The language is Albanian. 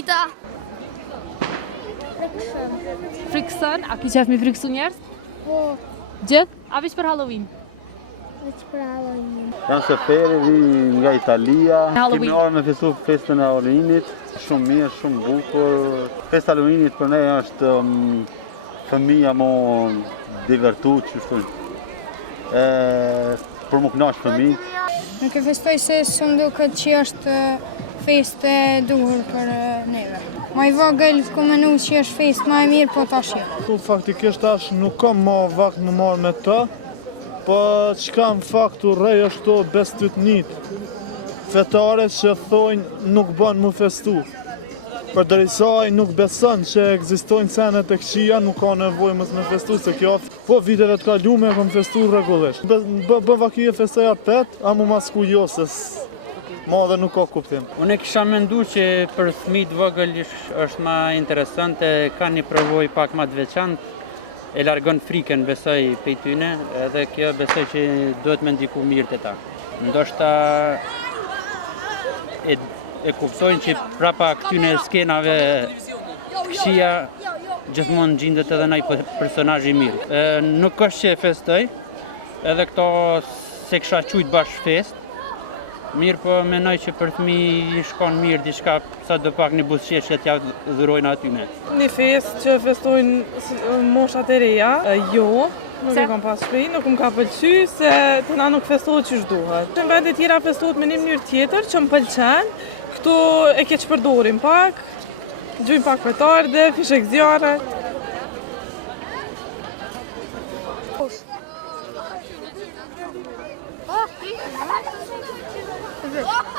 Dita. Frikson? A ki qef mi friksu njerës? Po, Gjithë? A veç për Halloween? veç për Halloween. Jam shoferi, vi nga Italia. Halloween. Kemi ardhur me festu festën e Halloweenit. Shumë mirë, shumë bukur. Festa e Halloweenit për ne është fëmija mo divertu, që thonë. Për më knash fëmijë. Nuk e festoj se së më duket që është festë e duhur për neve. Ma i vogël ku menu që është festë ma e mirë, po tash jo. Faktikisht tash nuk kam ma vakt më marrë me ta, po që kam faktu rej është to bestytnit. Fetare që thojnë nuk ban mu festu. Për dërisaj nuk beson që ekzistojnë senet e këqia, nuk ka nevojë mos me festu, se kjo po viteve të kalume e kom festu rregullisht. Bëva kje festoja 8, a mu masku jo, se ma dhe nuk ka kuptim. Unë kisha mendu që për fëmijët vogël është ma interesante, ka një përvoj pak ma të veçantë, e largon frikën besoj pej tyne, edhe kjo besoj që duhet me ndiku mirë të ta. Ndoshta e kuptojnë që prapa këtyne skenave këqia gjithmonë gjindet edhe naj personazh i mirë. Nuk është që e festoj, edhe këto se kisha qujt bashkë fest, mirë po menoj që për fëmijë i shkon mirë diçka sa do pak një buzëqeshje t'ja dhurojnë atyne. Një fest që festojnë moshat e reja, jo. Nuk e kam pas shpej, nuk më ka pëlqy se të na nuk festohet që shduhet. Në vende tjera festohet me një mënyrë tjetër që më pëlqen, këtu e keq përdorim pak, gjujmë pak petarde, fishek zjarre. Oh,